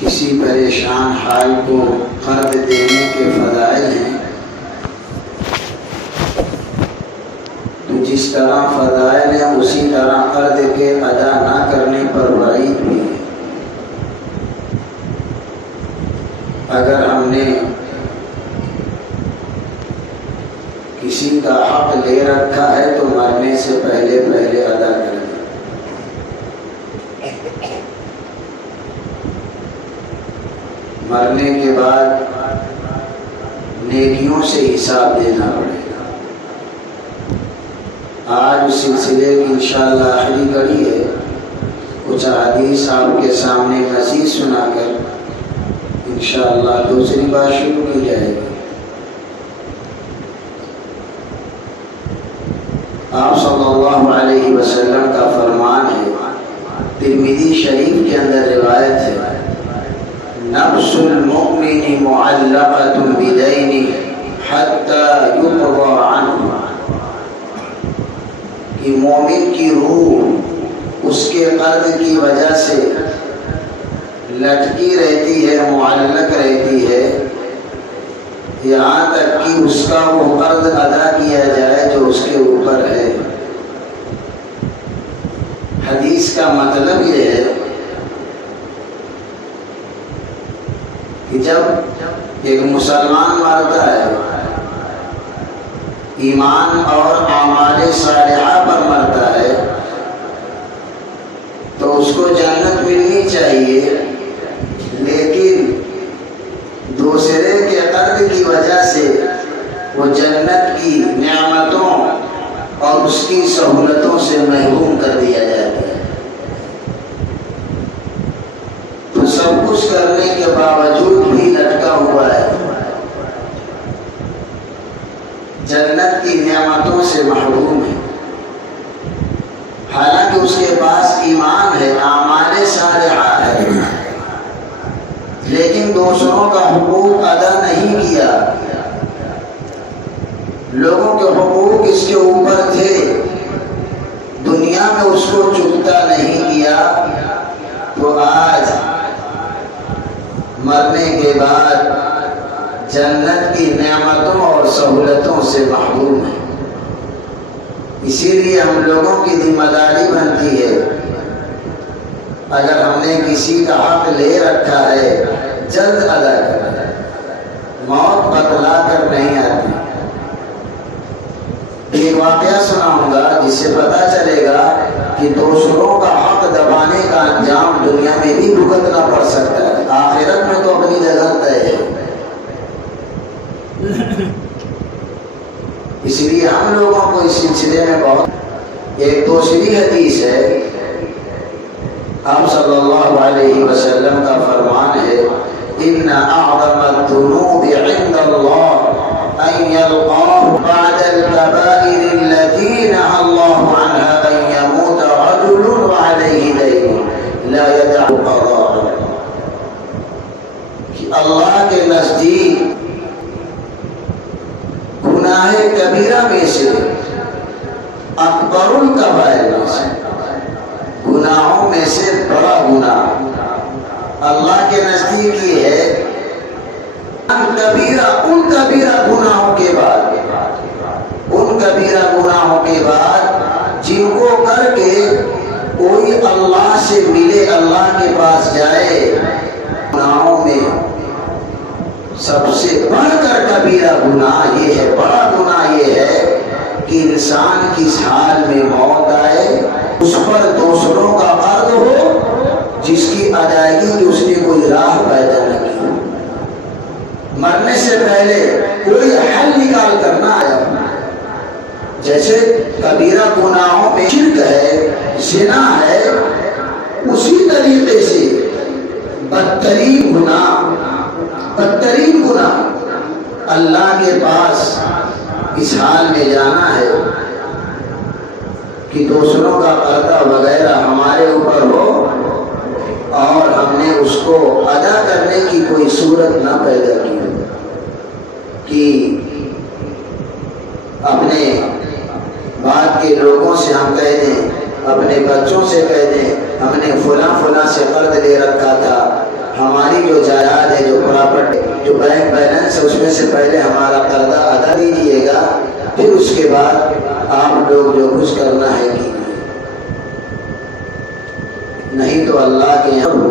کسی پریشان حال کو قرض دینے کے فضائل ہیں، تو جس طرح فضائل ہیں اسی طرح قرض کے ادا نہ کرنے پر وعید بھی ہے۔ اگر ہم نے کسی کا حق لے رکھا ہے تو مرنے سے پہلے ادا کریں۔ مرنے کے بعد نیکیوں سے حساب دینا پڑے گا۔ آج اس سلسلے کی انشاءاللہ آخری کڑی ہے۔ کچھ حدیث آپ کے سامنے مزید سنا کر انشاءاللہ دوسری بات شروع کی جائے گی۔ آپ صلی اللہ علیہ وسلم کا فرمان ہے، ترمذی شریف کے اندر روایت ہے، نفس المؤمن معلقۃ بدینہ حتی یقضى عنہ، کہ مومن کی روح اس کے قرض کی وجہ سے لٹکی رہتی ہے، معلق رہتی ہے، یہاں تک کہ اس کا وہ قرض ادا کیا جائے جو اس کے اوپر ہے۔ حدیث کا مطلب یہ ہے کہ جب ایک مسلمان مرتا ہے، ایمان اور اعمال صالحہ پر مرتا ہے، تو اس کو جنت ملنی چاہیے، لیکن دوسرے کے قرض کی وجہ سے وہ جنت کی نعمتوں اور اس کی سہولتوں سے محروم کر دیا جاتا ہے۔ تو سب کچھ کرنے کے باوجود بھی لٹکا ہوا ہے، جنت کی نعمتوں سے محروم ہے، حالانکہ اس کے پاس ایمان ہے، اعمال صالحہ ہے، لیکن دوسروں کا حقوق ادا نہیں کیا، لوگوں کے حقوق اس کے اوپر تھے، دنیا میں اس کو چکتا نہیں کیا، تو آج مرنے کے بعد جنت کی نعمتوں اور سہولتوں سے محروم ہے۔ اسی لیے ہم لوگوں کی ذمہ داری بنتی ہے، اگر ہم نے کسی کا حق لے رکھا ہے جلد ادا کریں، موت بتلا کر نہیں آتی۔ ایک واقعہ سناؤں گا جس سے پتہ چلے گا کہ دوسروں کا حق دبانے کا انجام دنیا میں بھی بھگتنا پڑ سکتا ہے، آخرت میں تو اپنی جگہ طے ہے۔ اس لیے ہم لوگوں کو اس سلسلے میں بہت ایک دوسری حدیث ہے، آپ صلی اللہ علیہ وسلم کا فرمان ہے، ان اعظم الذنوب عند اللہ ان یلقاہ بعد الکبائر التي نهى الله عنها ان يموت رجل وعليه دين لا يدع قضاء، کہ اللہ کے نزدیک گناہ کبیرہ میں سے، اکبر الکبائر میں سے، گناہوں میں سے بڑا گناہ اللہ کے نزدیک یہ ہے، ان کبیرہ گناہوں کے بعد، ان کبیرہ گناہوں کے بعد جن کو کر کے کوئی اللہ سے ملے، اللہ کے پاس جائے، گناہوں میں سب سے بڑھ کر کبیرہ گناہ یہ ہے، بڑا گناہ یہ ہے کہ انسان کس حال میں موت آئے، اس پر دوسروں کا قرض ہو جس کی ادائیگی کی اس نے کوئی راہ پیدا نہ کی، مرنے سے پہلے کوئی حل نکال کر نہ آیا۔ جیسے کبیرہ گناہوں میں شرک ہے، زنا ہے، اسی طریقے سے بدترین گناہ اللہ کے پاس اس حال میں جانا ہے کہ دوسروں کا قرضہ وغیرہ ہمارے اوپر ہو اور ہم نے اس کو ادا کرنے کی کوئی صورت نہ پیدا کی، کہ اپنے بعد کے لوگوں سے ہم کہہ دیں، اپنے بچوں سے کہہ دیں، ہم نے فلاں سے قرض لے رکھا تھا، ہماری جو بینک بیلنس ہے اس میں سے پہلے ہمارا قرضہ ادا کیجیے گا، پھر اس کے بعد آپ لوگ جو کچھ کرنا ہے کیجیے، نہیں تو اللہ کے یہاں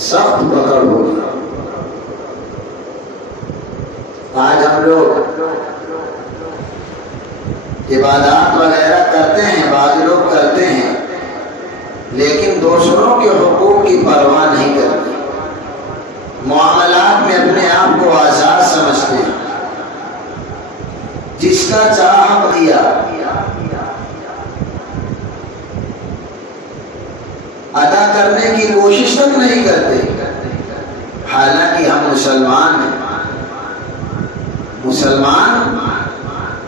سخت پکڑ ہوگی۔ آج ہم لوگ عبادات وغیرہ کرتے ہیں، بعض لوگ کرتے ہیں، لیکن دوسروں کے حقوق کی پرواہ نہیں کرتے، معاملات میں اپنے آپ کو آزاد سمجھتے ہیں، جس کا چاہا حق دیا، ادا کرنے کی کوشش تک نہیں کرتے، حالانکہ ہم مسلمان ہیں۔ مسلمان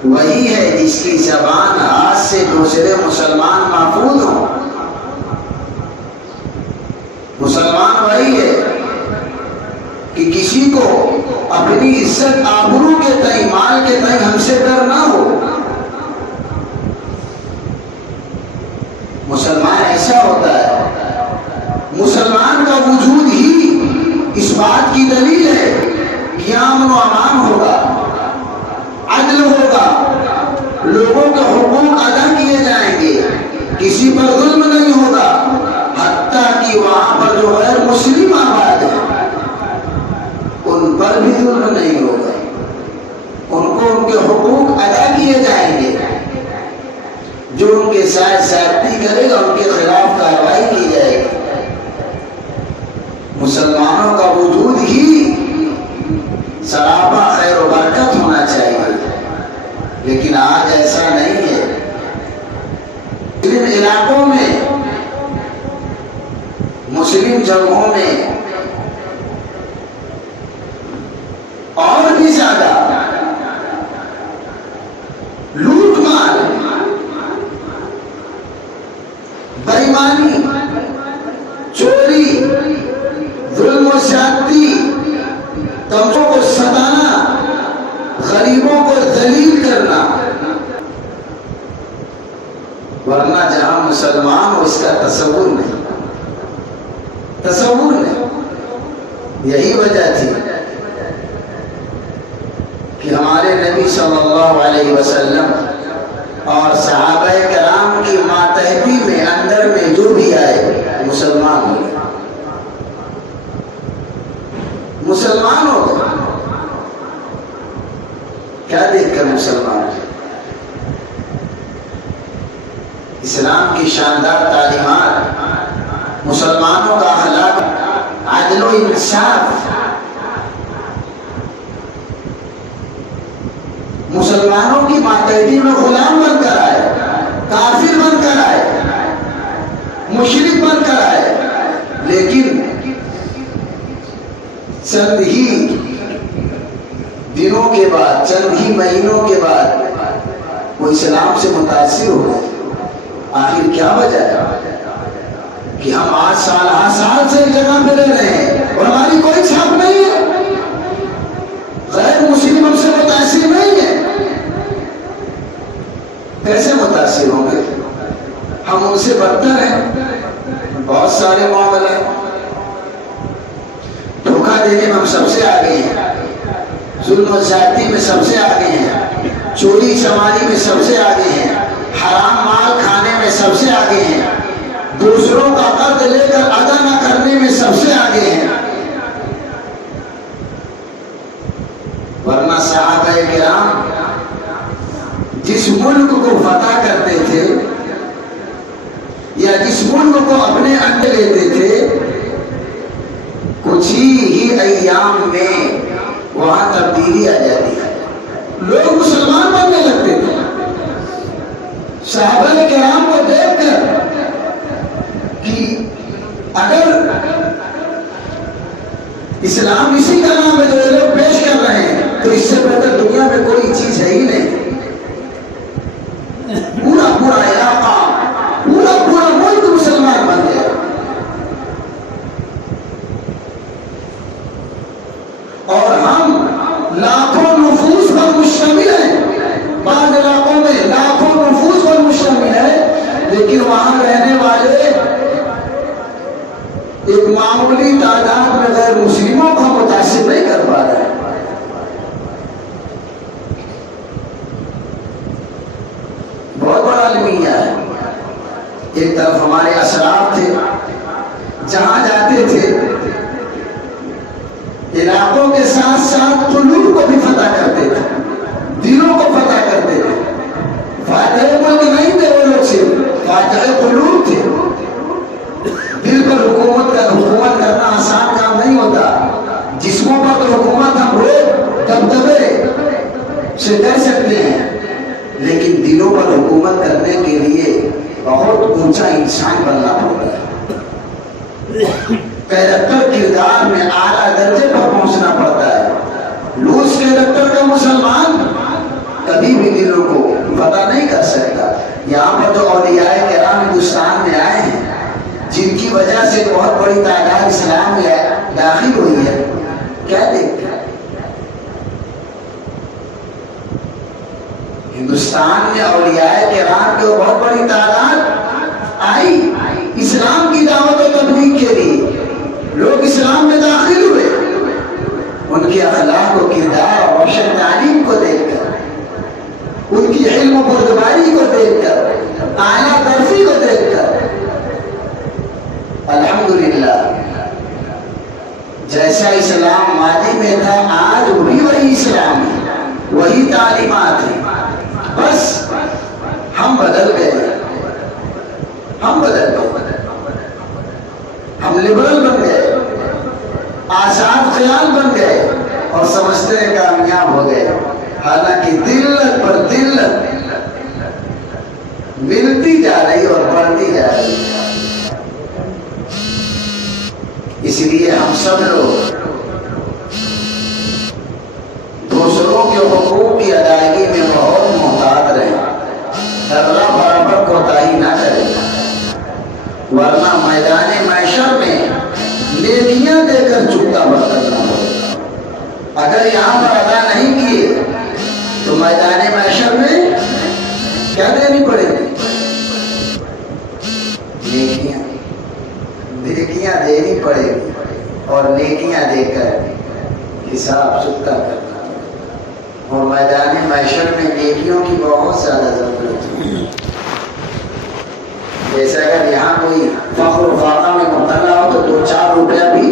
وہی ہے جس کی زبان ہاتھ سے دوسرے مسلمان محفوظ ہوں۔ مسلمان وہی ہے کہ کسی کو اپنی عزت آبرو کے تئیں، مال کے تئیں ہم سے ڈر نہ ہو۔ مسلمان ایسا ہوتا ہے، مسلمان کا وجود ہی اس بات کی دلیل ہے کہ امن و امان ہوگا، عدل ہوگا، لوگوں کے حقوق ادا کیے جائیں گے، کسی پر ظلم نہیں ہوگا، حتیٰ کہ وہاں پر جو غیر مسلم آباد ہیں ان پر بھی ظلم نہیں ہوگا، ان کو ان کے حقوق ادا کیے جائیں گے، جو ان کے ساتھ زیادتی کرے گا ان کے خلاف کارروائی کی جائے گی۔ مسلمانوں کا وجود ہی سراپا خیر و برکت ہونا چاہیے، لیکن آج ایسا نہیں ہے۔ مسلم علاقوں میں، مسلم جگہوں میں اور بھی زیادہ لوٹ مار، بےایمانی، چوری، ظلم و زیادتی، کمزوروں کو ستانا، غریبوں کو ذلیل کرنا، ورنہ جہاں مسلمان ہو اس کا تصور نہیں، تصور نہیں۔ یہی وجہ تھی کہ ہمارے نبی صلی اللہ علیہ وسلم اور صحابہ کرام کی ماتحتی میں اندر میں جو بھی آئے مسلمان ہو گئے، مسلمان ہو گئے۔ کیا دیکھ کر مسلمان ہو؟ اسلام کی شاندار تعلیمات، مسلمانوں کا اخلاق، عدل و انصاف، مسلمانوں کی ماتحتی میں غلام بن کر آئے، کافر بن کر آئے، مشرک بن کر آئے، لیکن چند ہی دنوں کے بعد، چند ہی مہینوں کے بعد وہ اسلام سے متاثر ہو گئے۔ آخر کیا وجہ ہے کہ ہم 8 سال سے ایک جگہ پہ رہ رہے ہیں اور ہماری کوئی چھاپ نہیں ہے، غیر مسلم ہم سے متاثر نہیں ہے؟ کیسے متاثر ہوں گے؟ ہم ان سے بدتر ہیں بہت سارے معاملے، دھوکہ دینے میں ہم سب سے آگے ہیں، ظلم و زیادتی میں سب سے آگے ہیں، چوری چماری میں سب سے آگے ہیں، حرام مال کھانے میں سب سے آگے ہیں، دوسروں کا قرض لے کر ادا نہ کرنے میں سب سے آگے ہیں۔ ورنہ صحابہ کرام جس ملک کو فتح کرتے تھے یا جس ملک کو اپنے اندر لیتے تھے، کچھ ہی ایام میں وہاں تبدیلی آ جاتی ہے، لوگ مسلمان بننے لگتے تھے۔ صحابہ کرام کو دیکھ کر کہ اگر اسلام اسی کا نام ہے جو یہ لوگ پیش کر رہے ہیں تو اس سے بہتر دنیا میں کوئی چیز ہے ہی نہیں۔ پورا پورا علاقہ، پورا پورا ملک مسلمان بن گیا، اور ہم لاکھوں نفوس پر مشتمل ہیں، بعض علاقوں میں لاکھوں نفوس پر مشتمل ہے، لیکن وہاں رہنے والے ایک معمولی تعداد میں غیر مسلموں کا نہیں کر پا رہے ہیں. بہت بڑا المیہ ہے. ایک طرف ہمارے اسلاف تھے، جہاں جاتے تھے علاقوں کے ساتھ ساتھ قلوب کو بھی فتح کرتے تھے، دلوں کو فتح کرتے تھے. فاتح ملک نہیں تھے وہ لوگ، صرف فاتح قلوب تھے. دل پر حکومت کرنا آسان کام نہیں ہوتا. جسموں پر تو حکومت ہم روک دبدبے سے کر سکتے ہیں، لیکن دلوں پر حکومت کرنے کے لیے بہت اونچا انسان بننا پڑتا ہے. کیریکٹر کردار میں اعلیٰ درجے پر پہنچنا پڑتا ہے. لوز کیریکٹر کا مسلمان کبھی بھی دلوں کو فتح نہیں کر سکتا. یہاں پر جو اولیاء کرام ہندوستان میں آئے ہیں، جن کی وجہ سے بہت بڑی تعداد اسلام میں داخل ہوئی ہے، کیا دیکھتے ہیں؟ ہندوستان میں اولیاء کرام کی بہت بڑی تعداد آئی اسلام کی دعوت و تبلیغ کے لیے. لوگ اسلام میں داخل ہوئے ان کے اخلاق و کردار اور روشن تعلیم کو دیکھ کر، ان کی علم و بردباری کو دیکھ کر، اعلیٰ درجی کو دیکھ کر. الحمدللہ جیسا اسلام ماضی میں تھا آج بھی وہی اسلام ہے، وہی تعلیمات ہیں. بس ہم بدل گئے، ہم لبرل بن گئے، آزاد خیال بن گئے اور سمجھتے ہیں کامیاب ہو گئے. حالانکہ دلت پر دلت ملتی جا رہی اور بڑھتی جا رہی. اس لیے ہم سب لوگ دوسروں کے حقوق کی ادائیگی میں بہت محتاط رہیں، ذرہ برابر کوتاہی نہ کریں، ورنہ میدان محشر میں نیکیاں دے کر چکتا برتن نہ ہو. اگر یہاں پر ادا نہیں کیے تو میدان محشر میں کیا دینی پڑے گی؟ نیکیاں دینی پڑے گی، اور نیکیاں دے کر حساب چکتا کرنا. اور میدان محشر میں نیکیوں کی بہت زیادہ ضرورت ہے. جیسے اگر یہاں کوئی فخر و فاقہ میں مبتلا ہو تو 2-4 روپیہ بھی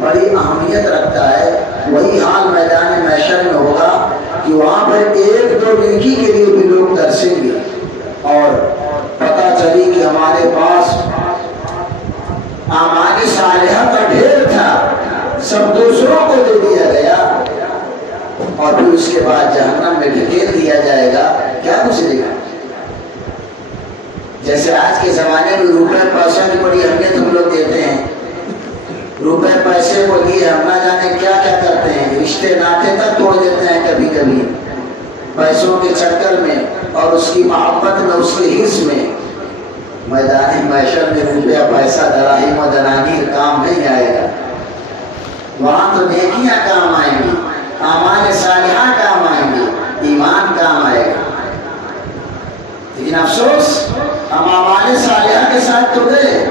بڑی اہمیت رکھتا ہے. وہی حال میدان محشر میں ہوگا کہ وہاں پر 1-2 نیکی کے لیے بھی لوگ ترسیں گے، اور پتہ چلی کہ ہمارے پاس اعمال صالحہ کا ڈھیر تھا، سب دوسروں کو دے دیا گیا، اور پھر اس کے بعد جہنم میں ڈھکیل دیا جائے گا. کیا گزرے گا؟ جیسے آج کے زمانے میں روپے پیسہ کی بڑی اہمیت ہم لوگ دیتے ہیں. روپے پیسے کو لیے ہم نہ جانے کیا کیا کرتے ہیں، رشتے ناطے تک توڑ دیتے ہیں کبھی کبھی پیسوں کے چکر میں اور اس کی محبت میں، اس کے حص میں. میدان محشر میں روپیہ پیسہ دراہیم و دنانیر کام نہیں آئے گا. وہاں تو نیکیاں کام آئیں گی، اعمال صالحہ کام آئیں گی، ایمان کام آئے گا. لیکن افسوس ہم اعمال صالحہ کے ساتھ تو گئے،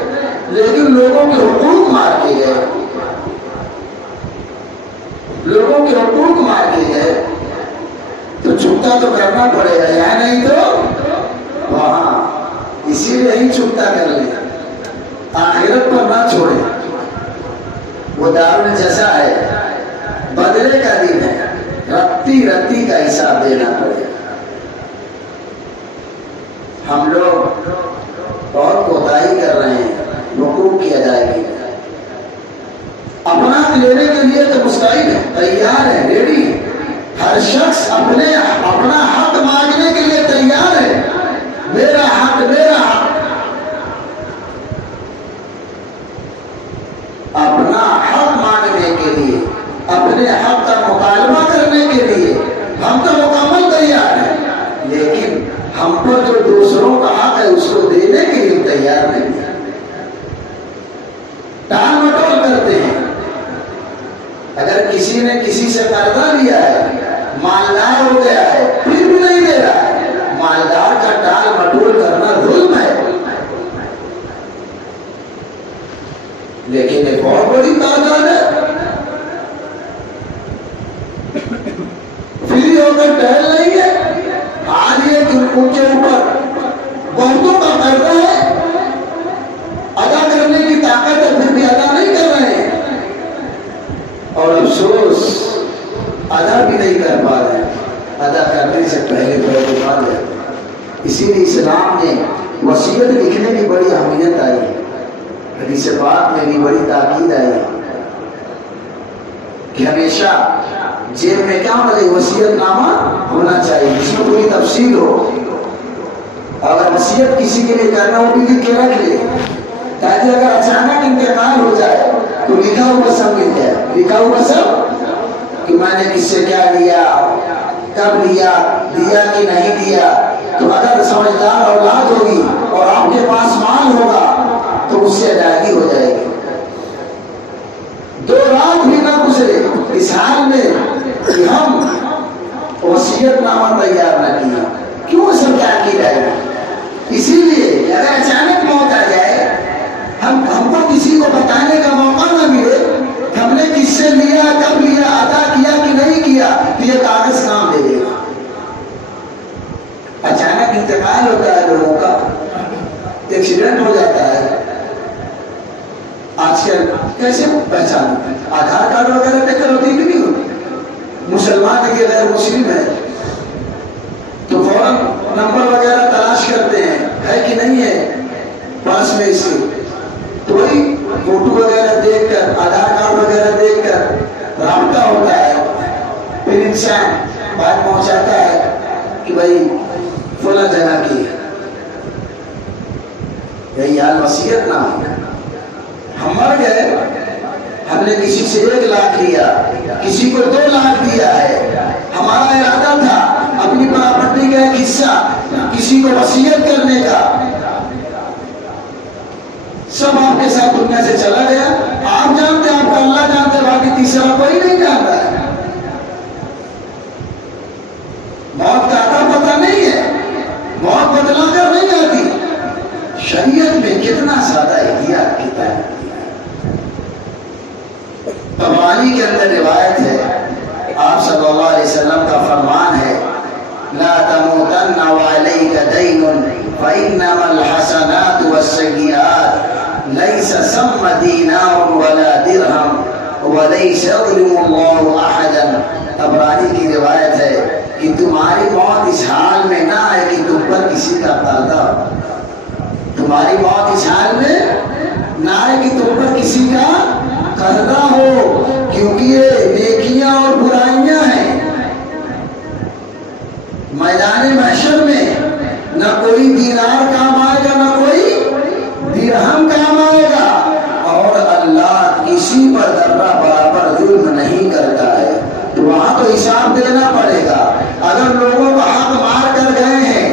لیکن لوگوں کے حقوق مار کے گئے، لوگوں کے حقوق مار کے گئے. تو چکتا تو کرنا پڑے گا، یا نہیں تو وہاں. اسی لیے ہی چکتا کر لیں، آخرت پر نہ چھوڑیں. وہ دارالجزا ہے، بدلے کا دن ہے، رتی کا حساب دینا پڑے گا. ہم لوگ بہت کوتاہی کر رہے ہیں حقوق کی ادائیگی. اپنا لینے کے لیے تو مستعد ہے، تیار ہے، ریڈی ہے. ہر شخص اپنا حق مانگنے کے لیے تیار ہے. میرا حق، میرا حق. اپنا حق مانگنے کے لیے، اپنے حق کا مطالبہ کرنے کے لیے ہم تو مکمل تیار ہیں، لیکن ہم پر جو دوسروں کا حق ہے اس کو دینے کے لیے تیار نہیں ہے. ٹال مٹول کرتے ہیں. اگر کسی نے کسی سے قرضہ لیا ہے، مالدار ہو گیا ہے، پھر بھی نہیں دے رہا ہے، مالدار کا ٹال مٹول کرنا ظلم ہے. لیکن ایک بہت بڑی تعداد ہے ان کے اوپر بہتوں کا قرضہ ہے، ادا کرنے کی طاقت ہے پھر بھی ادا نہیں کر رہے ہیں، اور افسوس ادا بھی نہیں کر پا رہے ہیں، ادا کرنے سے پہلے پا جائے۔ اسی لیے اسلام نے وصیت لکھنے کی بڑی اہمیت آئی ہے، حدیث پاک میں بھی بڑی تاکید آئی ہے کہ ہمیشہ جیب میں کیا ہونا چاہیے؟ وصیت نامہ ہونا چاہیے، جس میں پوری تفصیل ہو۔ اگر وصیت کسی کے لیے کرنا ہو بھی لکھ کے رکھ لے، تاکہ اگر اچانک انتقال ہو جائے تو لکھا ہوا سب مل جائے، لکھا ہوا سب کہ میں نے کس سے کیا لیا، کب لیا، دیا کہ نہیں دیا۔ تو اگر سمجھدار اولاد ہوگی اور آپ کے پاس مال ہوگا تو اس سے ادائیگی ہو جائے گی۔ 2 رات بھی نہ گزرے اس حال میں کہ ہم وصیت نامہ تیار نہ کیا، کیوں سب کیا کی جائے گا؟ اسی لیے اگر اچانک موت آ جائے، ہم کو کسی کو بتانے کا موقع نہ ملے ہم نے کس سے لیا، کب لیا، ادا کیا کہ نہیں کیا، تو یہ کاغذ کام دے دے گا۔ اچانک انتقال ہوتا ہے لوگوں کا، ایکسیڈنٹ ہو جاتا ہے، آج کل کیسے پہچان؟ آدھار کارڈ وغیرہ ٹیکر ہوتی کہ نہیں ہوتی؟ مسلمان ہے کہ غیر مسلم ہے تو فوراً نمبر وغیرہ تلاش کرتے ہیں، ہے کہ نہیں ہے پاس میں اس کے، تو وہی فوٹو وغیرہ دیکھ کر، آدھار کارڈ وغیرہ دیکھ کر رابطہ ہوتا ہے، پھر انسان بات پہنچاتا ہے کہ بھائی فلاں جگہ کی ہے۔ یہی حال وصیت نہ ہو، ہم مر گئے، ہم نے کسی سے 1 لاکھ لیا، کسی کو 2 لاکھ دیا ہے، ہمارا ارادہ تھا اپنی پراپرٹی کا ایک حصہ کسی کو وصیت کرنے کا، سب آپ کے ساتھ دنیا سے چلا گیا۔ آپ جانتے ہیں، آپ کا اللہ جانتے، باقی تیسرا کوئی نہیں جانتا ہے۔ موت کا آتا پتہ نہیں ہے، موت بدلا کر نہیں آتی۔ شریعت میں کتنا سادہ احتیاط کیا ہے۔ طبرانی کے اندر روایت ہے، آپ صلی اللہ علیہ وسلم کا فرمان ہے، لا تموتن وعلیک دین فإنما الحسنات والسیئات لیس ثم دینار ولا درہم ولیس یظلم اللہ احدا۔ طبرانی کی روایت ہے کہ تمہاری موت اس حال میں نہ آئے کہ تم پر کسی کا قرضہ ہو، تمہاری موت اس حال میں نہ آئے کہ تم پر کسی کا قرضہ ہو، کیونکہ یہ نیکیاں اور برائیاں ہیں۔ میدان محشر میں نہ کوئی دینار کام آئے گا، نہ کوئی درہم کام آئے گا، اور اللہ کسی پر ذرہ برابر ظلم نہیں کرتا ہے، تو وہاں تو حساب دینا پڑے گا۔ اگر لوگوں کا حق مار کر گئے ہیں،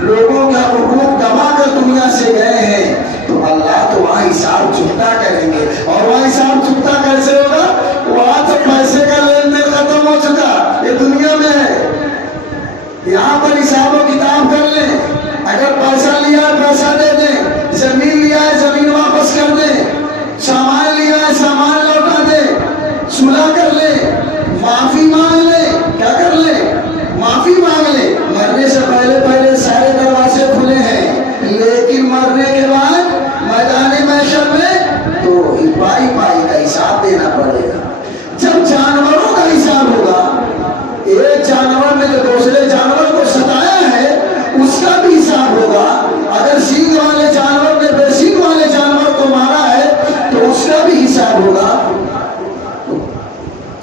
لوگوں کا حقوق دبا کر دنیا سے گئے ہیں، تو اللہ تو وہاں حساب چکتا کریں گے، اور وہاں حساب چکتا کیسے ہوگا؟ وہاں تو پیسے کا لین دین ختم ہو چکا، یہ دنیا میں ہے، یہاں پر حساب و کتاب کر لیں، اگر پیسہ لیا ہے پیسہ دے دیں، زمین لیا ہے زمین واپس کر دیں، سامان لیا ہے سامان لوٹا دیں، صلح کر لیں، معافی مانگ لیں، کیا کر لیں؟ معافی مانگ لیں۔ مرنے سے پہلے سارے دروازے کھلے ہیں، لیکن مرنے کے بعد میدان محشر میں تو پائی کا حساب دینا پڑے گا۔ جب جانوروں کا حساب ہوگا، ایک جانور نے جو دوسرے جانور کو ستایا ہے اس کا بھی حساب ہوگا، اگر سینگ والے جانور نے بے سینگ والے جانور کو مارا ہے تو اس کا بھی حساب ہوگا۔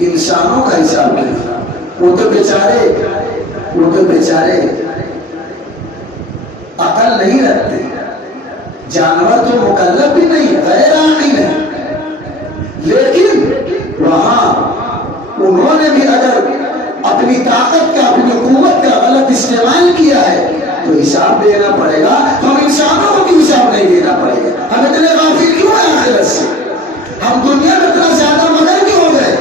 انسانوں کا حساب کیا؟ وہ تو بیچارے عقل نہیں رکھتے، جانور تو مکلف بھی نہیں، غیر عاقل ہے، لیکن وہاں انہوں نے بھی اگر اپنی طاقت کا، اپنی قوت کا غلط استعمال کیا ہے تو حساب دینا پڑے گا۔ ہم انسانوں کو بھی حساب نہیں دینا پڑے گا؟ ہم اتنے غافل کیوں ہیں آخرت سے؟ ہم دنیا میں اتنا زیادہ مگر کیوں ہو گئے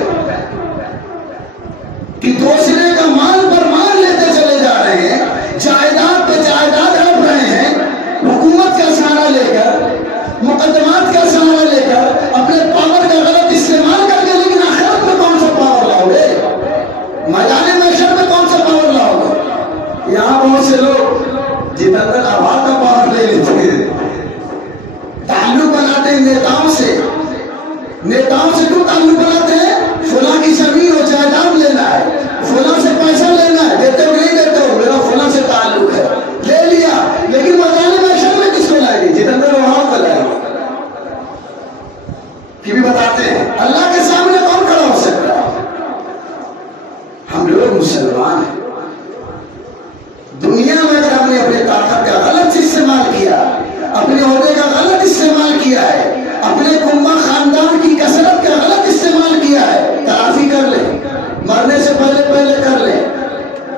کہ دوسرے کا مال پر مال لیتے چلے جا رہے ہیں، جائیداد پہ جائیداد ہڑپ رہے ہیں، حکومت کا سہارا لے کر، مقدمات کا سہارا لے کر، اپنے پاور کا غلط استعمال کر کے، لیکن آخرت میں کون سا پاور لاؤ گے؟ میدان محشر میں کون سا پاور لاؤ گے؟ یہاں بہت سے لوگ سے کیوں تعلق بناتے ہیں؟ فلاں کی زمین و جائیداد لینا ہے، فلاں سے پیسہ لینا ہے، دیتے ہو نہیں دیتے ہو، میرا فلاں سے تعلق ہے، لے لیا، لیکن بتانے میں شر میں کس کو لائے گی؟ جتنے وہاں کو لائے گی کہ بھی بتاتے ہیں اللہ کے سامنے کون کھڑا ہو سکتا ہے؟ ہم لوگ مسلمان ہیں، دنیا میں اگر ہم نے اپنے طاقت کا غلط استعمال کیا، اپنے عہدے کا غلط استعمال کیا ہے، اپنے کنبہ خاندان کی کثرت کا غلط استعمال کیا ہے، تلافی کر لیں، مرنے سے پہلے کر لیں۔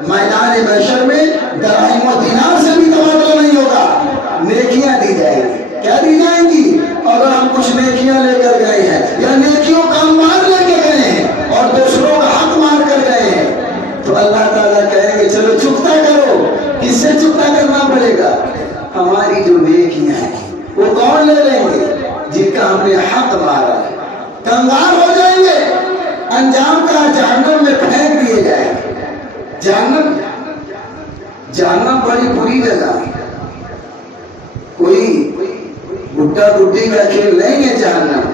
میدان محشر میں دراہم و دینار سے بھی تبادلہ نہیں ہوگا، نیکیاں دی جائیں گی۔ کیا دی جائیں گی؟ اگر ہم کچھ نیکیاں لے کر گئے ہیں یا نیکیوں کا مار لے کے گئے ہیں اور دوسروں کا حق مار کر گئے ہیں، تو اللہ تعالیٰ کہیں گے چلو چکتا کرو۔ کس سے چکتا کرنا پڑے گا؟ ہماری جو نیکیاں ہیں وہ کون لے لیں گے؟ جن کا ہم نے حق مارا ہے۔ کنگار ہو جائیں گے، انجام کا جہنم میں پھینک دیے جائیں گے۔ جہنم بڑی بری جگہ ہے، کوئی گڈا گڈی کا کھیل نہیں ہے۔ جہنم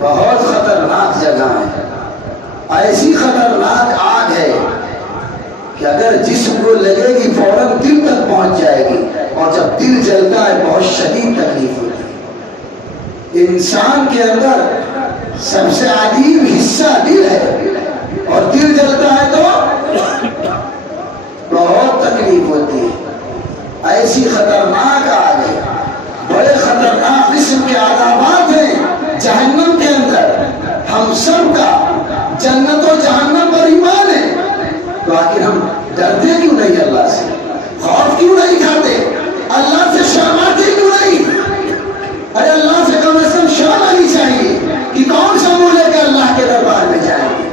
بہت خطرناک جگہ ہے، ایسی خطرناک آگ ہے کہ اگر جسم کو لگے گی فوراً دل تک پہنچ جائے گی، اور جب دل جلتا ہے بہت شدید تکلیف ہوتی ہے۔ انسان کے اندر سب سے عظیم حصہ دل ہے، اور دل جلتا ہے تو بہت تکلیف ہوتی ہے۔ ایسی خطرناک آگ ہے، بڑے خطرناک قسم کے عذابات ہیں جہنم کے اندر۔ ہم سب کا جنت و جہنم پر ایمان ہے، تو آخر ہم ڈرتے کیوں نہیں اللہ سے؟ خوف کیوں نہیں کھاتے؟ اللہ سے شرماتے کیوں نہیں؟ ارے اللہ سے کم از کم شرم آنی چاہیے کہ کون سا منہ لے کے اللہ کے دربار میں جائیں گے؟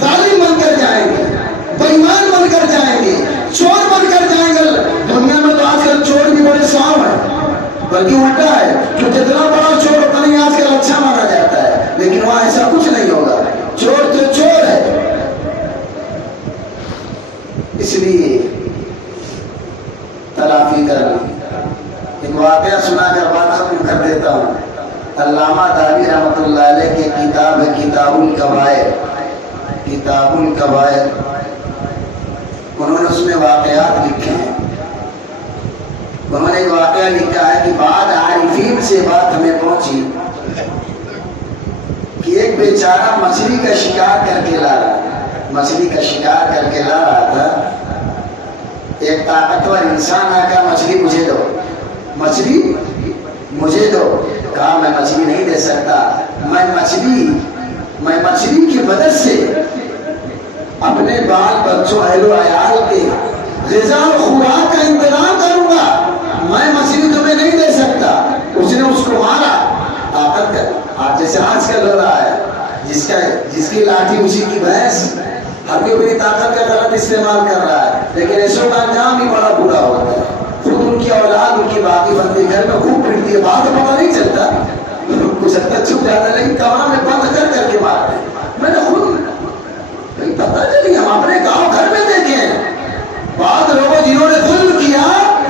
ظالم بن کر جائیں گے، بے ایمان بن کر جائیں گے، چور بن کر جائیں گے۔ دنیا میں تو آج کل چور بھی بڑے صاحب ہیں، بلکہ الٹا ہے کہ جتنا بڑا چور ہوتا نہیں آج کل اچھا مانا جاتا ہے، لیکن وہاں ایسا کچھ نہیں ہوگا، چور تو چور ہے۔ اس لیے تلافی کرنا۔ ایک واقعہ سنا کر بات ختم کر دیتا ہوں۔ علامہ داوی رحمۃ اللہ علیہ کی کتاب ہے کتاب الکبائر، کتاب الکبائر۔ انہوں نے اس میں واقعات لکھے ہیں۔ انہوں نے ایک واقعہ لکھا ہے کہ بعد عارفین سے بات ہمیں پہنچی کہ ایک بیچارہ مچھلی کا شکار کر کے لا رہا تھا، مچھلی کا شکار کر کے لا رہا تھا۔ ایک طاقتور انسان آ کر مچھلی مجھے دو، مچھلی مجھے دو۔ کہا میں مچھلی نہیں دے سکتا، میں مچھلی کی مدد سے اپنے بال بچوں اہل و عیال کے غذا و خوراک کا انتظام کروں گا، میں مچھلی تمہیں نہیں دے سکتا۔ اس نے اس کو مارا، طاقت کا جیسے آج کل ہو رہا ہے، جس کی لاٹھی اسی کی بھینس، ہر کوئی اپنی طاقت کا غلط استعمال کر رہا ہے، لیکن ایسوں کا انجام بھی بڑا برا ہوتا ہے۔ خود ان کی اولاد ان کی باقی بندی گھر میں خوب پھرتی ہے، بعد میں پتہ نہیں چلتا، کچھ حد تک چھپ جاتا ہے، لیکن کمرہ میں بند کر کے مارتے ہیں۔ میں نے خود پتہ چلی، ہم اپنے گاؤں گھر میں دیکھے ہیں، بعض لوگوں جنہوں نے ظلم کیا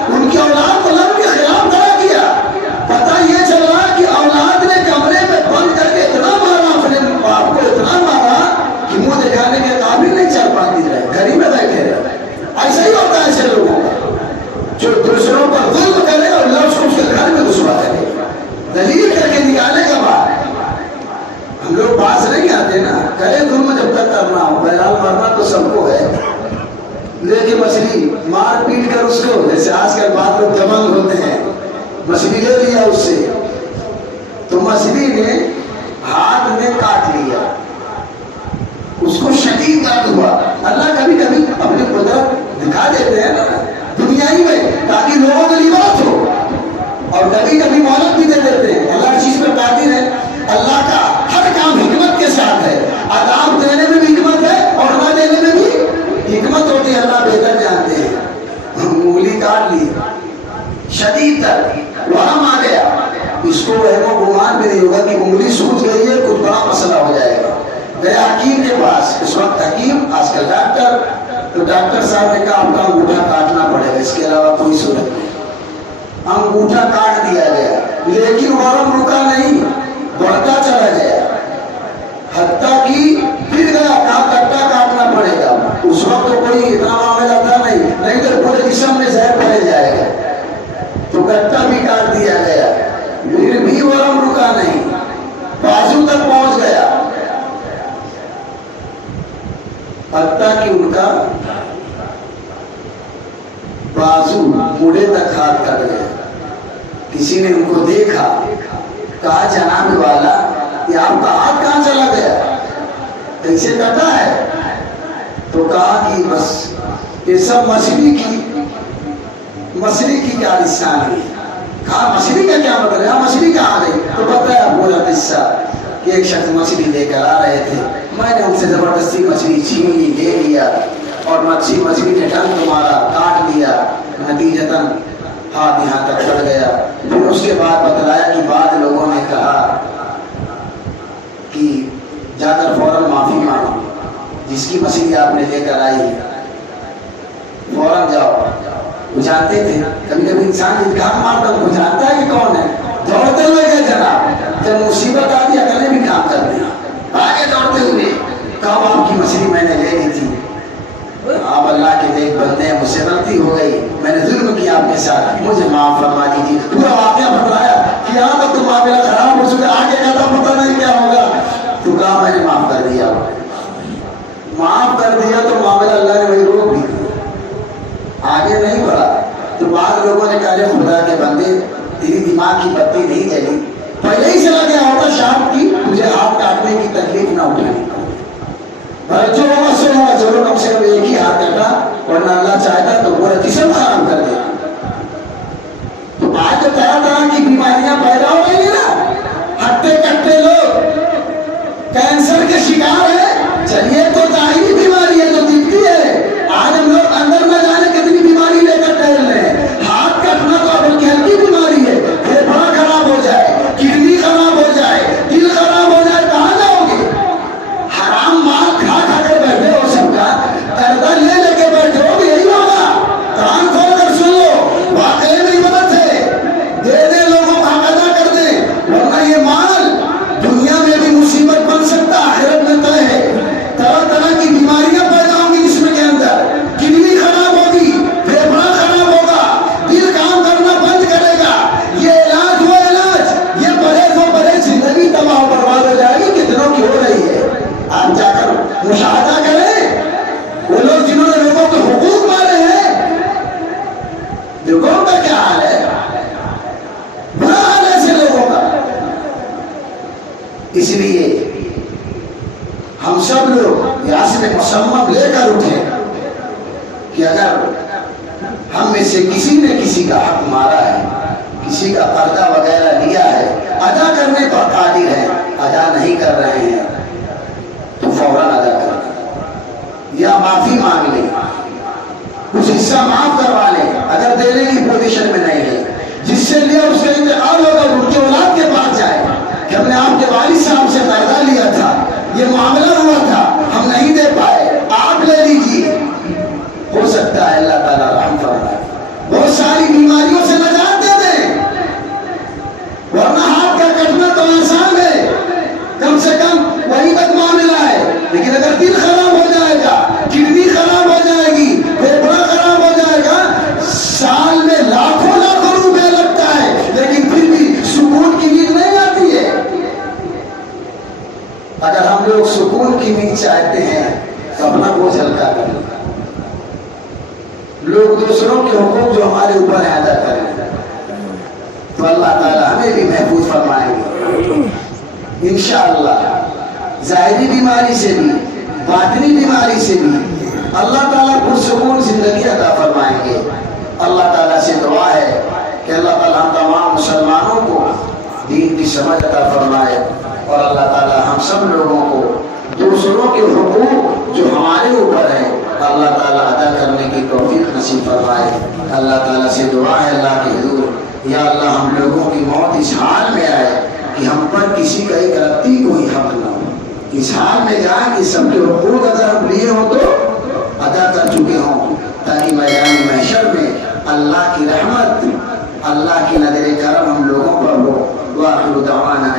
ان کی اولاد کو لب کے خلاف کھڑا کیا، پتہ یہ چل رہا کہ اولاد نے کمرے میں بند کر کے اتنا مارا، اپنے باپ کو اتنا مارا کہ منہ دکھانے کے قابل نہیں چل پاتی رہے، گھر ہی میں بیٹھے رہے۔ ایسا ہی ہوتا ہے ایسے لوگوں کا جو دوسروں پر ظلم کرے اور لفظ کو اس کے گھر میں گھسوا کرے، دلیل کر کے نکالے گا باہر۔ ہم لوگ پاس نہیں آتے نا، کرے ظلم جب تک کرنا ہو، بہرحال مرنا تو سب کو ہے، لیکن مچھلی مار پیٹ کر اس کو، جیسے آج کل بات لوگ دمنگ ہوتے ہیں، مچھلی لے لیا اس سے، تو مچھلی نے ہاتھ میں کاٹ لیا، اس کو شدید درد ہوا۔ اللہ کبھی کبھی اپنی قدرت دکھا دیتے ہیں نا دنیائی میں، تاکہ لوگوں کو عبرت ہو، اور کبھی کبھی مہلت بھی دے دیتے ہیں۔ اللہ چیز پہ قادر ہے، اللہ کا ہر کام حکمت کے ساتھ ہے، عذاب دینے میں بھی حکمت ہے اور نہ دینے میں بھی حکمت ہوتی ہے، اللہ بہتر جانتے ہیں۔ انگلی کاٹ لی، شدید درد، وہم آ گیا، اس کو وہم و گمان بھی نہیں ہوگا کہ انگلی سوج گئی ہے، کچھ بڑا مسئلہ ہو جائے گا۔ گیا حکیم کے پاس، اس وقت حکیم آج کل ڈاکٹر، تو ڈاکٹر صاحب نے کہا آپ کا انگوٹھا کاٹنا پڑے گا، اس کے علاوہ کوئی صورت نہیں۔ انگوٹھا کاٹ دیا گیا، لیکن ورم رکا نہیں، بڑھتا چلا گیا۔ کا بازو بوڑھے تک ہاتھ کٹ گیا. کسی نے ان کو دیکھا, کہا جناب والا یہ آپ کا ہاتھ کہاں چلا گیا, کیسے کٹا ہے؟ تو کہا کہ بس یہ سب مچھلی کی کیا نشانی ہے. کہا مچھلی کا کیا مطلب ہے, مچھلی کہاں گئی؟ تو بتایا پورا قصہ کہ ایک شخص مچھلی لے کر آ رہے تھے, میں نے ان سے زبردستی مچھلی چھین لی, لے لیا, اور مچھلی نے ڈنک مارا, کاٹ لیا, نتیجتاً ہاتھ یہاں تک چڑھ گیا. پھر اس کے بعد بتلایا کہ بعض لوگوں نے کہا کہ جا کر فوراً معافی مانگو, جس کی مچھلی آپ نے لے کر آئی فوراً جاؤ. وہ جانتے تھے کبھی کبھی انسان الزام مارتا ہے, وہ جانتا ہے کہ کون ہے, دوڑتے ہوئے گئے جناب. جب مصیبت آتی ہے اکلے بھی کام کرتے ہیں, آگے دوڑتے ہوئے کہا آپ کی مچھلی میں نے لے لی تھی, آپ اللہ کے نیک بندے ہیں, مجھ سے غلطی ہو گئی, میں نے ظلم کیا آپ کے ساتھ, مجھے معاف فرما دیجیے. پورا واقعہ بتلایا کہ یہاں تک تو معاملہ خراب ہو چکا, آگے کا تھا پتہ نہیں کیا ہوگا. تو کہا میں نے معاف کر دیا, معاف کر دیا تو معاملہ اللہ نے وہی روک دیا, آگے نہیں بڑھا. تو بعض لوگوں نے کہا خدا کے بندے تیری دماغ کی بتی نہیں جلی, پہلے ہی چلا گیا ہوتا شام کی, تجھے ہاتھ کاٹنے کی تکلیف نہ اٹھانی, جو ہوگا سو ہوگا, چلو کم سے کم ایک ہی ہاتھ کاٹا, ورنہ اللہ چاہتا تو پورا جسم خراب کر دے. تو آج جو طرح طرح کی بیماریاں پیدا ہو رہی ہیں نا, ہٹے کٹے لوگ کینسر کے شکار ہیں. چلیے تو ظاہری بیماری ہے جو دکھتی ہے, آج ہم لوگ اندر میں جانے کتنی بیماری لے کر ٹہل رہے ہیں. ہاتھ کٹنا تو اب کی ہلکی بیماری ہے, پھیپھڑا خراب ہو جائے, کڈنی خراب ہو جائے, دل خراب ہو جائے, کہاں جاؤ گے؟ حرام مال کھا کھا کر بیٹھے ہو, سب کا قرضہ لے لے کے بیٹھے ہو, یہی ہوگا. کان کھول کر سن لو, واقعی میں مدد ہے, دے دے لوگوں کو ادا کر دیں, ورنہ یہ مال دنیا میں بھی مصیبت بن سکتا, آخرت میں طے ہے. طرح طرح کی بیماریاں پیدا ہوں گی جسم کے اندر, کڈنی خراب ہوگی, پھیپھڑا خراب ہوگا, دل کام کرنا بند کرے گا. یہ علاج وہ علاج, یہ پرہیز وہ پرہیز, زندگی تباہ و برباد ہو جائے گی. کتنوں کی ہو رہی ہے, آپ جا کر مشاہدہ کریں. وہ لوگ جنہوں نے لوگوں کے حقوق مارے ہیں, لوگوں کا کیا حال ہے, برا حال ہے ایسے لوگوں کا. اس لیے ہم سب لوگ یہاں سے مصمم لے کر اٹھے کہ اگر ہم میں سے کسی نے کسی کا حق مارا ہے, کسی کا قرضہ وغیرہ لیا ہے, ادا کرنے پر قادر ہے, ادا نہیں کر رہے ہیں تو فوراً ادا کر دیں یا معافی مانگ لیں, کچھ حصہ معاف کروا لیں اگر دینے کی پوزیشن میں نہیں ہے. جس سے لیا اس کا انتقال ہوگا, ان کی اولاد کے پاس جائے کہ ہم نے آپ کے والد صاحب سے قرضہ لیا تھا, یہ معاملہ ہوا تھا, ہم نہیں دے پائے, آپ لے لیجیے. ہو سکتا ہے اللہ تعالیٰ رحم فرمائے, بہت ساری بیماریوں سے نجات دے دیں. ورنہ ہاتھ کا کٹنا تو آسان ہے, کم سے کم وہی تک معاملہ ہے, لیکن اگر دل خراب ہو جائے گا, کڈنی خراب ہو جائے گی, پھیپھڑا خراب ہو جائے گا, سال میں لاکھوں لاکھوں روپے لگتا ہے, لیکن پھر بھی سکون کی نیند نہیں آتی ہے. اگر ہم لوگ سکون کی نیند چاہتے ہیں تو اپنا بوجھ ہلکا کریں, لوگ دوسروں کے حقوق جو ہمارے اوپر ہے ادا کریں, تو اللہ تعالیٰ ہمیں بھی محفوظ فرمائیں گے انشاءاللہ. ظاہری بیماری سے بھی, باطنی بیماری سے بھی اللہ تعالیٰ پرسکون زندگی عطا فرمائیں گے. اللہ تعالیٰ سے دعا ہے کہ اللہ تعالیٰ ہم تمام مسلمانوں کو دین کی سمجھ عطا فرمائے, اور اللہ تعالیٰ ہم سب لوگوں کو دوسروں کے حقوق جو ہمارے اوپر ہے اللہ تعالیٰ ادا کرنے کی توفیق نصیب فرمائے. اللہ تعالیٰ سے دعا ہے اللہ کے حضور, یا اللہ ہم لوگوں کی موت اس حال میں آئے کہ ہم پر کسی کا ایک رتی کوئی حق نہ ہو, اس حال میں جائیں کہ سب کے حقوق اگر ہم لیے ہوں تو ادا کر چکے ہوں, تاکہ میدان محشر میں اللہ کی رحمت, اللہ کی نظر کرم ہم لوگوں پر ہو. وآخر دعوانا